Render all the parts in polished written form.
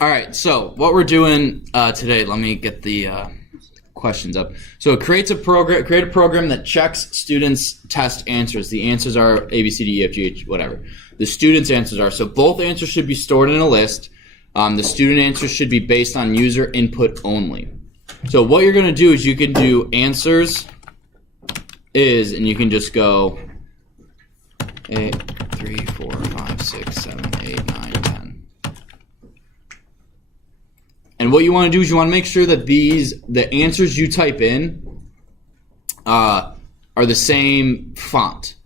All right, so what we're doing today, let me get the questions up. So it create a program that checks students' test answers. The answers are A, B, C, D, E, F, G, H, whatever. The students' answers are. So both answers should be stored in a list. The student answers should be based on user input only. So what you're going to do is you can do answers is, and you can just go 8, 3, 4, 5, 6, 7, 8, 9, 10. And what you want to do is you want to make sure that the answers you type in are the same font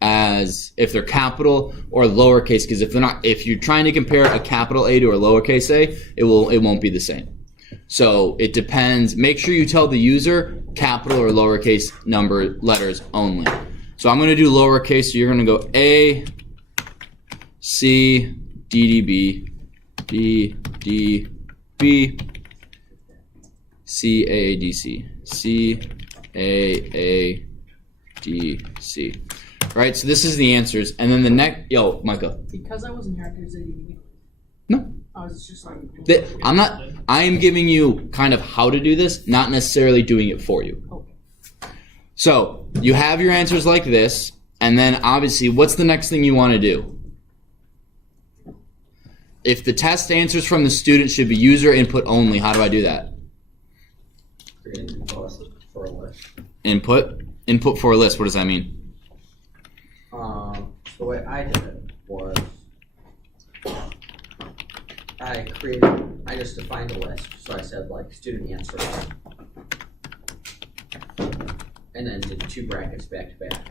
as if they're capital or lowercase, because if they're not, if you're trying to compare a capital A to a lowercase a, it won't be the same. So it depends. Make sure you tell the user capital or lowercase number letters only. So I'm going to do lowercase, so you're going to go A, C, D, D, B, D, D, B, C, A, D, C, C, A, D, C. Right, so this is the answers, and then the next, yo, Michael. Because I wasn't here, I could have said you. No. I was just like. I am giving you kind of how to do this, not necessarily doing it for you. Okay. So you have your answers like this, and then obviously, what's the next thing you want to do? If the test answers from the student should be user input only, how do I do that? For a list. Input for a list. What does that mean? The way I did it was I just defined a list. So I said like student answers, and then did 2 brackets back to back,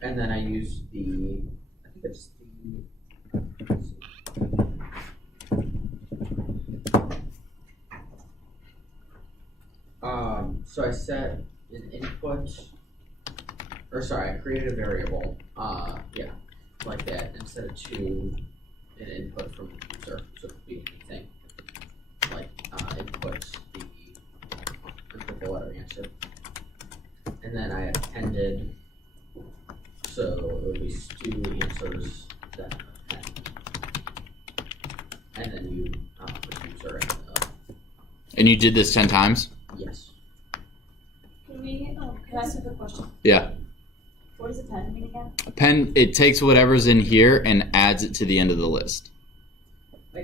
and then I used I think it's so I set an input, I created a variable, like that, instead of an input from the user, so it could be anything, like input the letter answer, and then I appended, so it would be student answers, then and then you put user And you did this 10 times? Yes. Can I ask you a question? Yeah. What does a pen mean again? A pen, it takes whatever's in here and adds it to the end of the list.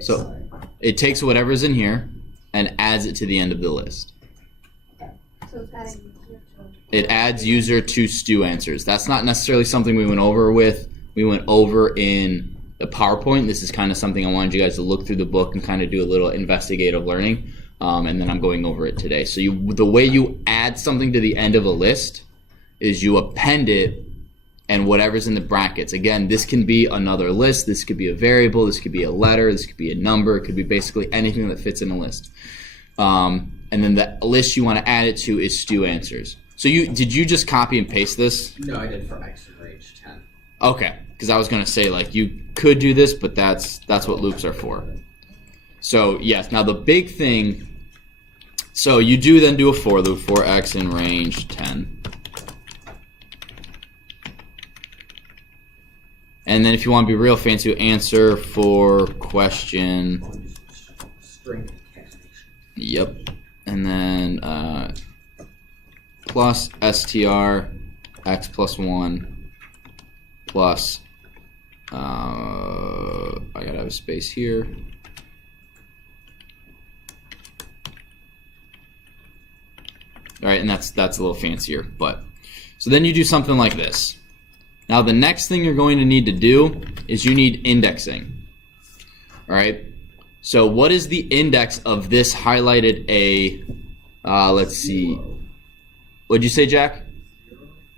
So it takes whatever's in here and adds it to the end of the list. So it's adding It adds user to Stu answers. That's not necessarily something we went over in the PowerPoint. This is kind of something I wanted you guys to look through the book and kind of do a little investigative learning. And then I'm going over it today. So the way you add something to the end of a list is you append it and whatever's in the brackets. Again, this can be another list. This could be a variable. This could be a letter. This could be a number. It could be basically anything that fits in a list. And then the list you want to add it to is Stu answers. So did you just copy and paste this? No, I did for X and range 10. Okay, because I was going to say like you could do this, but that's what loops are for. So yes, now the big thing. So you then do a for loop for X in range 10. And then if you want to be real fancy, answer for question. String concatenation. Yep. And then plus str x plus 1 plus I gotta have a space here. All right, and that's a little fancier, but so then you do something like this. Now the next thing you're going to need to do is you need indexing. All right. So what is the index of this highlighted A? Let's see. What'd you say, Jack?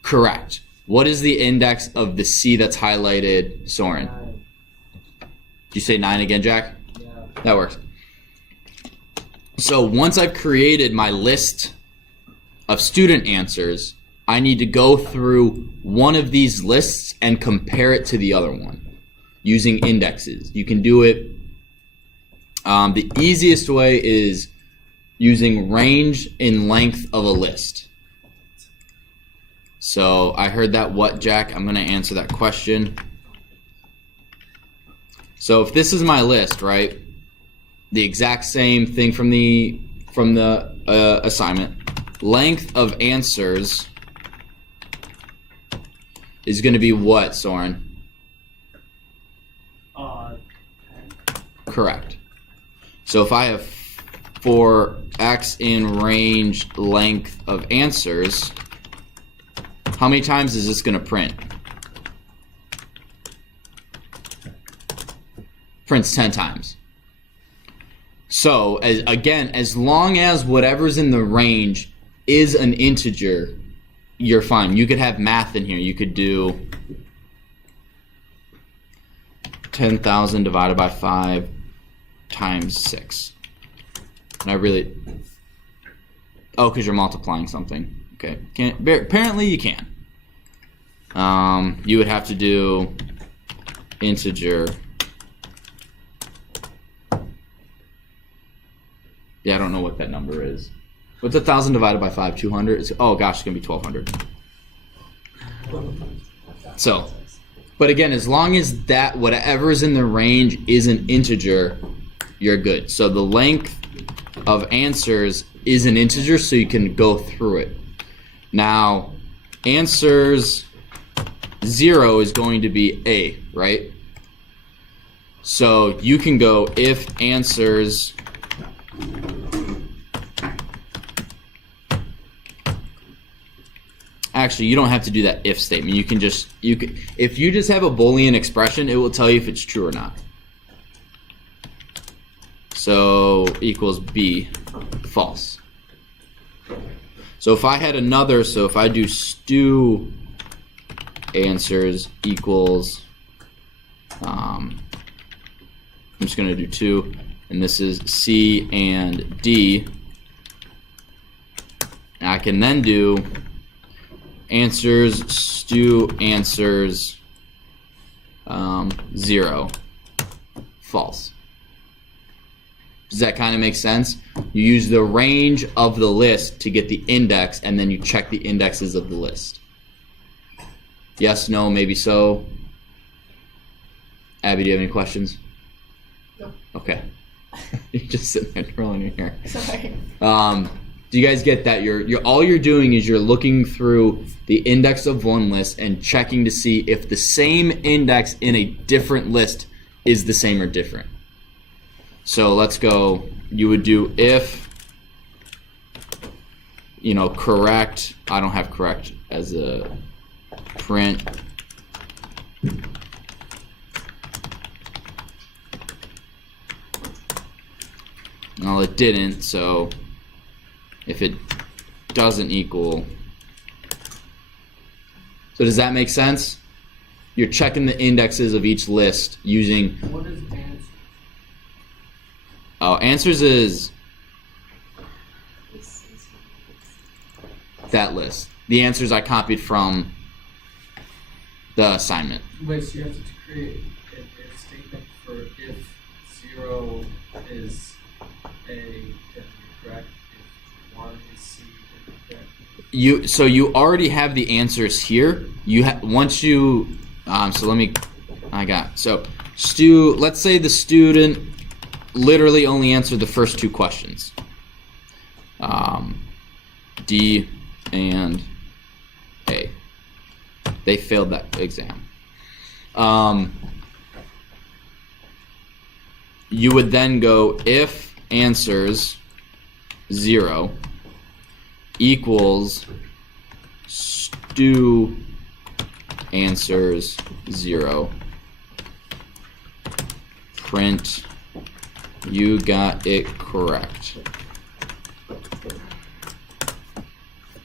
Correct. What is the index of the C that's highlighted, Soren? 9. Did you say 9 again, Jack? Yeah. That works. So once I've created my list of student answers, I need to go through one of these lists and compare it to the other one using indexes. You can do it. The easiest way is using range in length of a list. So I heard that what, Jack? I'm going to answer that question. So if this is my list, right? the exact same thing from the assignment. Length of answers is going to be what, Soren? 10. Correct. So if I have for x in range length of answers, how many times is this going to print? Prints 10 times. So, as long as whatever's in the range is an integer, you're fine. You could have math in here. You could do 10,000 divided by 5 times 6. And I really... Oh, because you're multiplying something. Okay. Apparently you can. You would have to do integer... Yeah, I don't know what that number is. What's 1,000 divided by 5? 200? Oh gosh, it's going to be 1,200. So, but again, as long as that, whatever is in the range is an integer, you're good. So the length of answers is an integer, so you can go through it. Now, answers 0 is going to be A, right? So you can go if answers... Actually, you don't have to do that if statement. You can if you just have a Boolean expression, it will tell you if it's true or not. So equals B, false. So if I had another, so if I do stu answers equals, I'm just going to do 2, and this is C and D. I can then do answers stu answers 0, false. Does that kind of make sense? You use the range of the list to get the index, and then you check the indexes of the list. Yes, no, maybe so. Abby, do you have any questions? No. Okay. You're just sitting there twirling your hair. Sorry. Do you guys get that? All you're doing is you're looking through the index of one list and checking to see if the same index in a different list is the same or different. So let's go. You would do if, correct. I don't have correct as a print. Well, it didn't, so if it doesn't equal... So does that make sense? You're checking the indexes of each list using... What is answers? Oh, answers is that list. The answers I copied from the assignment. Wait, so you have to create an if statement for if 0 is A, then you're correct. If 1 is C, then you're correct. So you already have the answers here. Once you let's say the student literally only answered the first 2 questions, D and A. They failed that exam. You would then go if answers 0 equals stu answers 0, print you got it correct.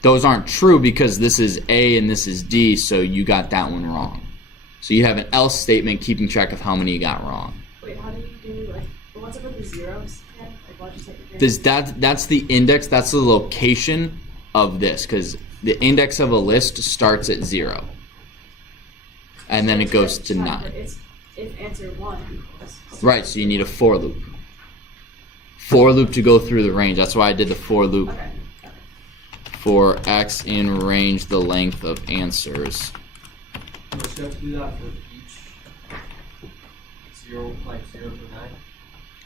Those aren't true because this is A and this is D, so you got that one wrong. So you have an else statement keeping track of how many you got wrong. Wait, how do you do, what's up with the zeros again? What'd you say again? That's the index, that's the location of this, because the index of a list starts at 0. And then it goes to 9. It's if answer 1 equals. Right, so you need a for loop. For loop to go through the range. That's why I did the for loop. Okay. For x in range the length of answers. So you have to do that for each 0 to 9?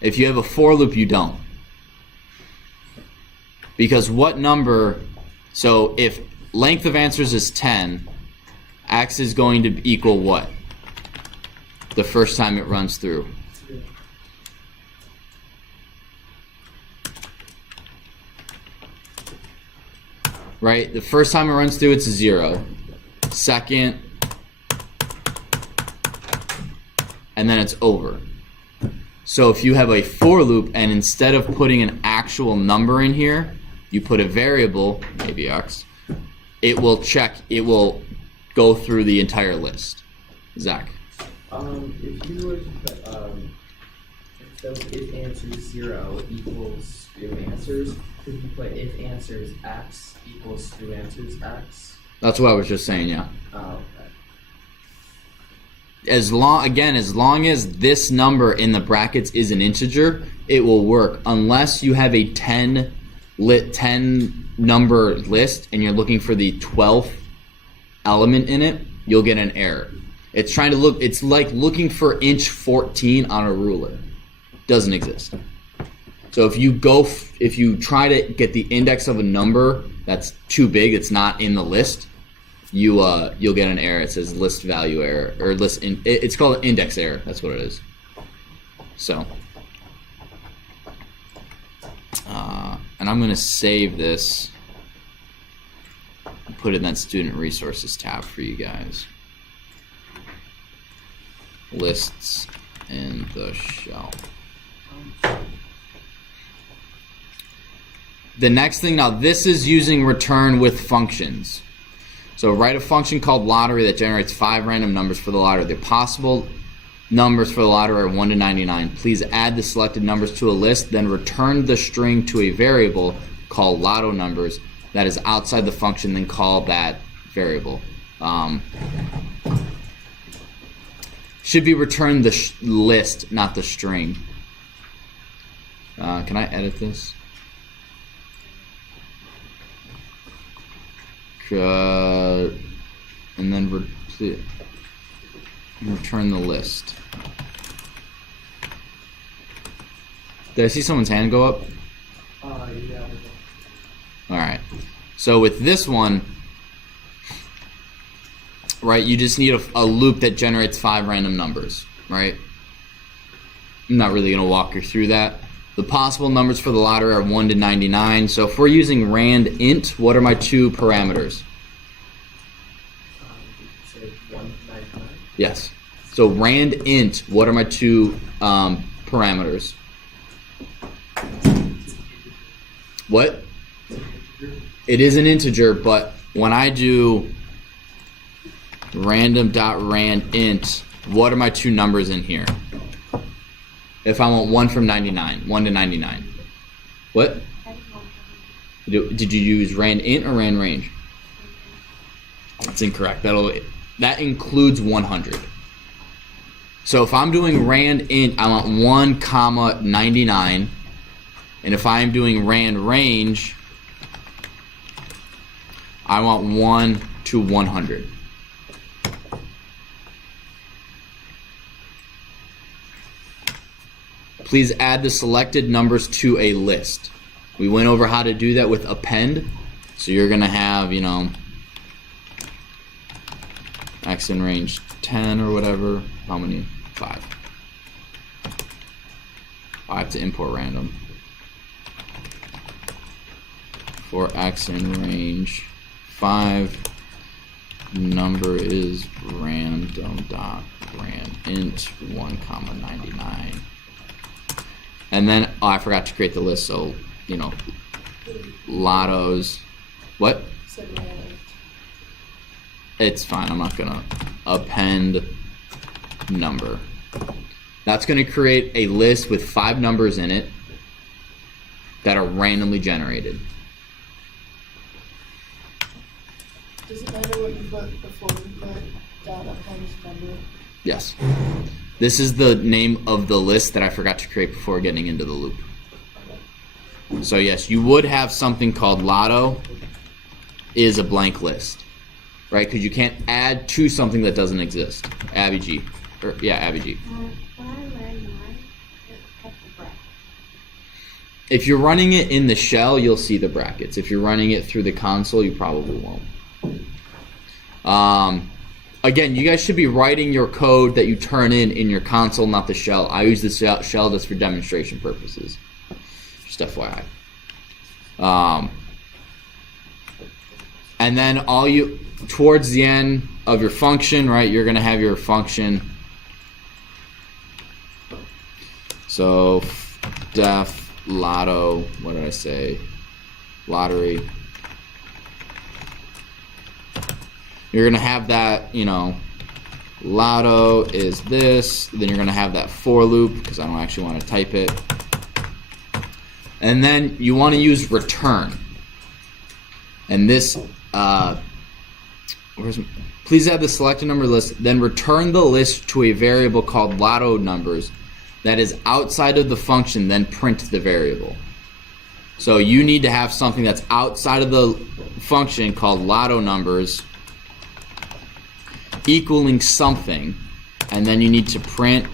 If you have a for loop, you don't. Because what number, so if length of answers is 10, x is going to equal what? The first time it runs through. Right? The first time it runs through, it's a 0. Second, and then it's over. So if you have a for loop and instead of putting an actual number in here, you put a variable, maybe x, it will go through the entire list. Zach. If you were to put, if those if answers 0 equals stu answers, could you put if answers x equals stu answers x? That's what I was just saying, yeah. Oh, okay. As long as this number in the brackets is an integer, it will work unless you have a 10 number list and you're looking for the 12th element in it, you'll get an error. It's like looking for inch 14 on a ruler. Doesn't exist. So if you try to get the index of a number that's too big, it's not in the list, you'll get an error. It says list value error, or it's called an index error. That's what it is. So, and I'm gonna save this and put it in that student resources tab for you guys. Lists in the shell. The next thing, now this is using return with functions. So write a function called lottery that generates 5 random numbers for the lottery. The possible numbers for the lottery are 1 to 99. Please add the selected numbers to a list, then return the string to a variable called lotto numbers that is outside the function, then call that variable. Should be return the list, not the string. Can I edit this? And then return the list. Did I see someone's hand go up? Yeah. Alright. So with this one, right, you just need a loop that generates 5 random numbers, right? I'm not really going to walk you through that. The possible numbers for the lottery are 1 to 99. So if we're using rand int, what are my 2 parameters? Say 1 to 99. Yes. So rand int, what are my 2 parameters? What? It is an integer, but when I do random.rand int, what are my 2 numbers in here? If I want 1 from 99, 1 to 99. What? Did you use rand int or rand range? That's incorrect. That includes 100. So if I'm doing rand int, I want 1 comma 99. And if I'm doing rand range, I want 1 to 100. Please add the selected numbers to a list. We went over how to do that with append. So you're going to have, x in range 10 or whatever. How many? 5. 5 to import random. For x in range 5, number is random.rand int 1 comma 99. And then, I forgot to create the list, so, lottos. What? It's fine, I'm not gonna append number. That's gonna create a list with 5 numbers in it that are randomly generated. Does it matter what you put before you put dot append number? Yes. This is the name of the list that I forgot to create before getting into the loop. So yes, you would have something called lotto is a blank list, right? Because you can't add to something that doesn't exist. Abby G. Abby G. When I ran mine, it kept the bracket. if you're running it in the shell, you'll see the brackets. If you're running it through the console, you probably won't. Again, you guys should be writing your code that you turn in your console, not the shell. I use the shell just for demonstration purposes. Just FYI. And then towards the end of your function, right, you're going to have your function. So def lotto, what did I say? Lottery. You're going to have that, lotto is this. Then you're going to have that for loop because I don't actually want to type it. And then you want to use return. And this, please add the selected number list, then return the list to a variable called lotto numbers that is outside of the function, then print the variable. So you need to have something that's outside of the function called lotto numbers equaling something, and then you need to print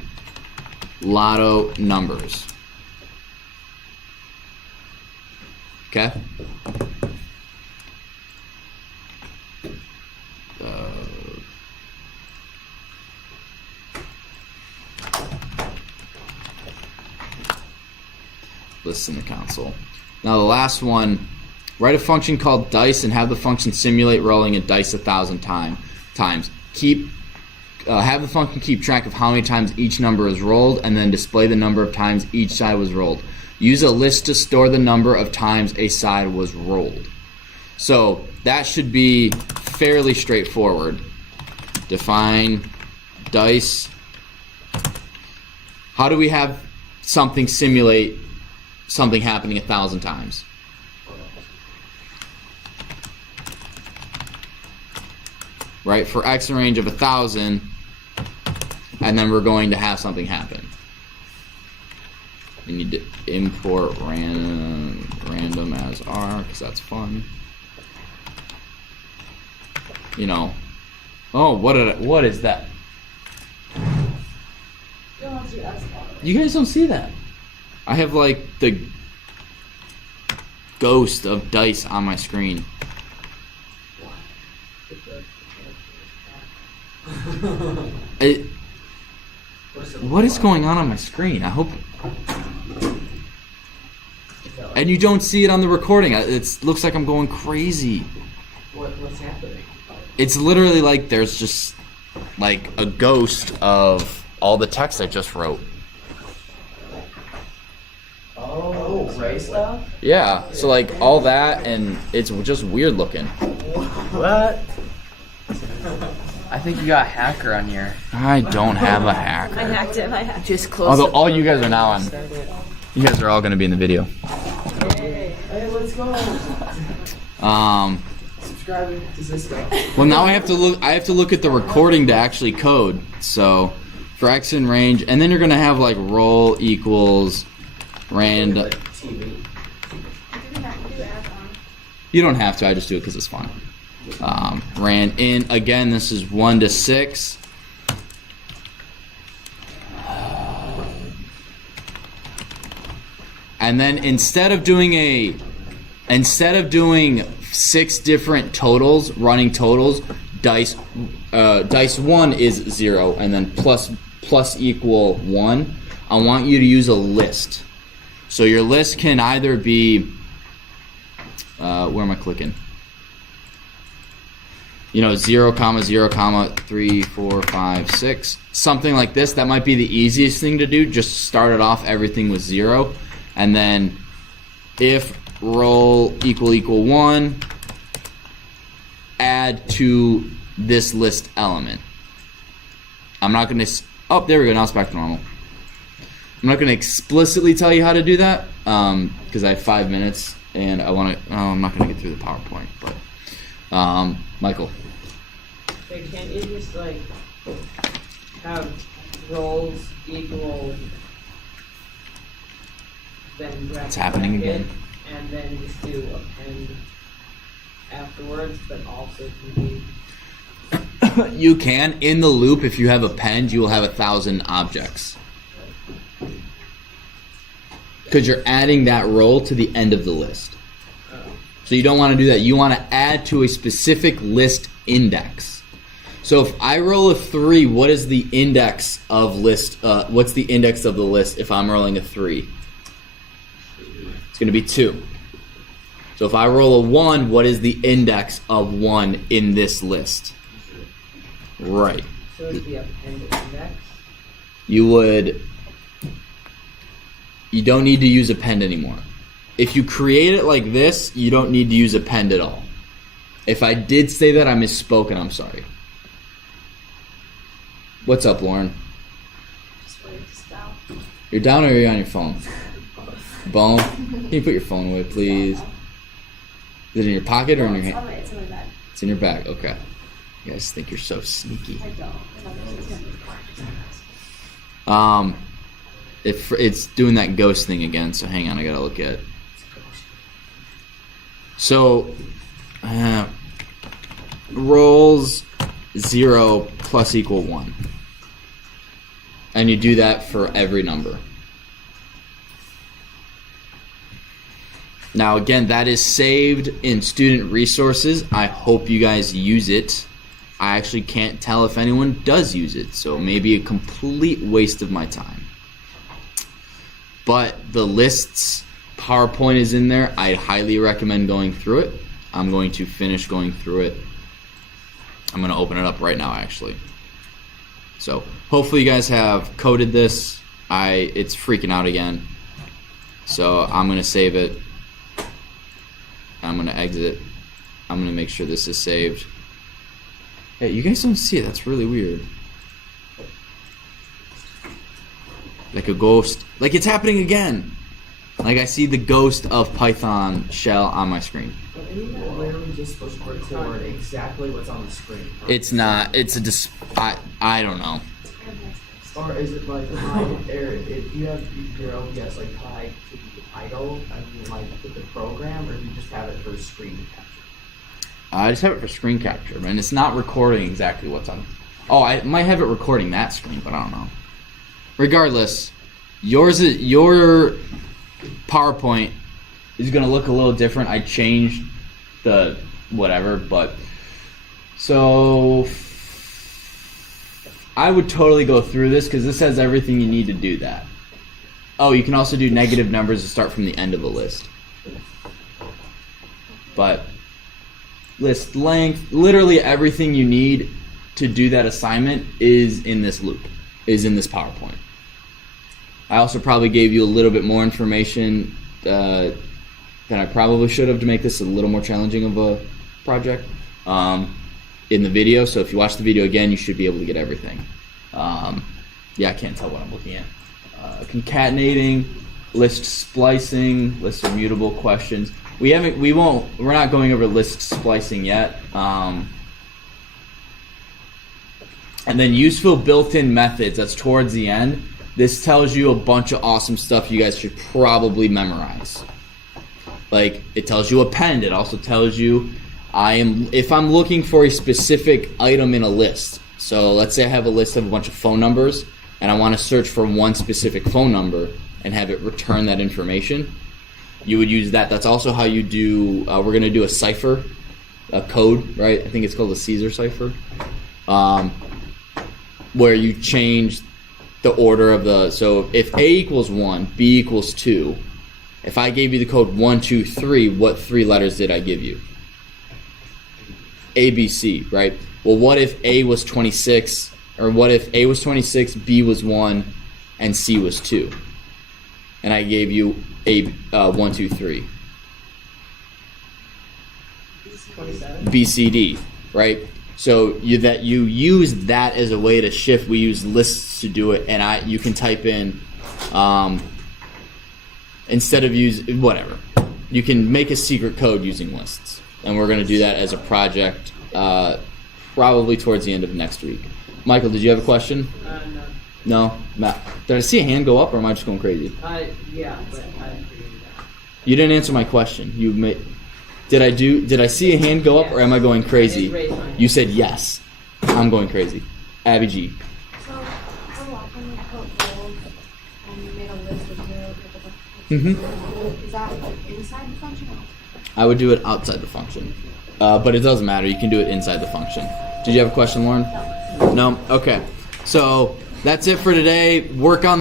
lotto numbers. Okay? Lists in the console. Now the last one, write a function called dice and have the function simulate rolling a dice 1,000 times. Have the function keep track of how many times each number is rolled and then display the number of times each side was rolled. Use a list to store the number of times a side was rolled. So that should be fairly straightforward. Define dice. How do we have something simulate something happening 1,000 times? Right, for x in range of 1,000, and then we're going to have something happen. We need to import random as R because that's fun. Oh, what is that? You guys don't see that. I have like the ghost of dice on my screen. What is going on my screen? I hope. And you don't see it on the recording. It looks like I'm going crazy. What's happening? It's literally like there's just like a ghost of all the text I just wrote. Oh, right stuff? Yeah, so like all that, and it's just weird looking. What? I think you got a hacker on here. I don't have a hacker. I hacked it. I hacked it. Just close. Although all you guys are now on. You guys are all going to be in the video. Hey, let's go. Subscribing to Cisco. Well, now I have to look at the recording to actually code. So for x in range, and then you're going to have like roll equals rand. TV. You don't have to. I just do it because it's fun. Ran in again. This is 1 to 6. And then instead of doing 6 different totals, running totals, dice 1 is 0, and then plus equal 1. I want you to use a list. So your list can either be where am I clicking? 0, 0, 3, 4, 5, 6, something like this. That might be the easiest thing to do. Just start it off everything with 0, and then if roll equal 1, add to this list element. I'm not going to. Oh, there we go. Now it's back to normal. I'm not going to explicitly tell you how to do that because I have 5 minutes and I want to. Oh, I'm not going to get through the PowerPoint, but Michael. But can't you just like have rolls equal then It's happening again. and then just do append afterwards, but also can be You can. In the loop, if you have append, you will have 1,000 objects. because you're adding that roll to the end of the list. So you don't want to do that. You want to add to a specific list index. So if I roll a 3, what is the index of list? What's the index of the list if I'm rolling a 3? It's going to be 2. So if I roll a 1, what is the index of 1 in this list? Right. So it's the append index. You don't need to use append anymore. If you create it like this, you don't need to use append at all. If I did say that, I misspoke and I'm sorry. What's up, Lauren? Just wait this down. You're down or are you on your phone? Bone? Can you put your phone away, please? Is it in your pocket or in your hand? It's in my bag. It's in your bag, okay. You guys think you're so sneaky. I don't. It's doing that ghost thing again, so hang on, I gotta look at it. So, rolls 0 plus equal 1. And you do that for every number. Now again, that is saved in student resources. I hope you guys use it. I actually can't tell if anyone does use it, so maybe a complete waste of my time. But the lists PowerPoint is in there. I highly recommend going through it. I'm going to finish going through it. I'm going to open it up right now, actually. So hopefully you guys have coded this. It's freaking out again. So I'm going to save it. I'm going to exit. I'm going to make sure this is saved. Hey, you guys don't see it. That's really weird. Like a ghost. Like it's happening again. Like I see the ghost of Python shell on my screen. But isn't that literally just supposed to record exactly what's on the screen? It's not. It's a I don't know. Or is it like tied, if you have your OBS like tied to the title, I mean like with the program, or do you just have it for screen capture? I just have it for screen capture, and it's not recording exactly what's on. Oh, I might have it recording that screen, but I don't know. Regardless, your PowerPoint is going to look a little different. I changed the whatever, but so I would totally go through this because this has everything you need to do that. Oh, you can also do negative numbers to start from the end of a list. But list length, literally everything you need to do that assignment is in this loop, is in this PowerPoint. I also probably gave you a little bit more information than I probably should have to make this a little more challenging of a project in the video. So if you watch the video again, you should be able to get everything. Yeah, I can't tell what I'm looking at. Concatenating, list splicing, list of mutable questions. We're not going over list splicing yet. And then useful built-in methods, that's towards the end. This tells you a bunch of awesome stuff you guys should probably memorize. Like, it tells you append. It also tells you if I'm looking for a specific item in a list. So let's say I have a list of a bunch of phone numbers and I want to search for one specific phone number and have it return that information. You would use that. That's also how you do, we're going to do a cipher, a code, right? I think it's called a Caesar cipher, where you change the order of the, so if A equals 1, B equals 2, if I gave you the code 1, 2, 3, what 3 letters did I give you? A, B, C, right? Well, what if A was 26, or what if A was 26, B was 1, and C was 2? And I gave you A, 1, 2, 3. 27. B, C, D, right? So you use that as a way to shift. We use lists to do it, and you can type in instead of whatever. You can make a secret code using lists, and we're going to do that as a project probably towards the end of next week. Michael, did you have a question? No. No, Matt. Did I see a hand go up, or am I just going crazy? Yeah, but I created that. You didn't answer my question. Did I see a hand go up, or am I going crazy? I did raise my hand. You said yes. I'm going crazy. Abby G. So, how often you put roles and you made a list of 0 to the Mm-hmm. Is that inside the function? I would do it outside the function. But it doesn't matter. You can do it inside the function. Did you have a question, Lauren? No? Okay. So that's it for today. Work on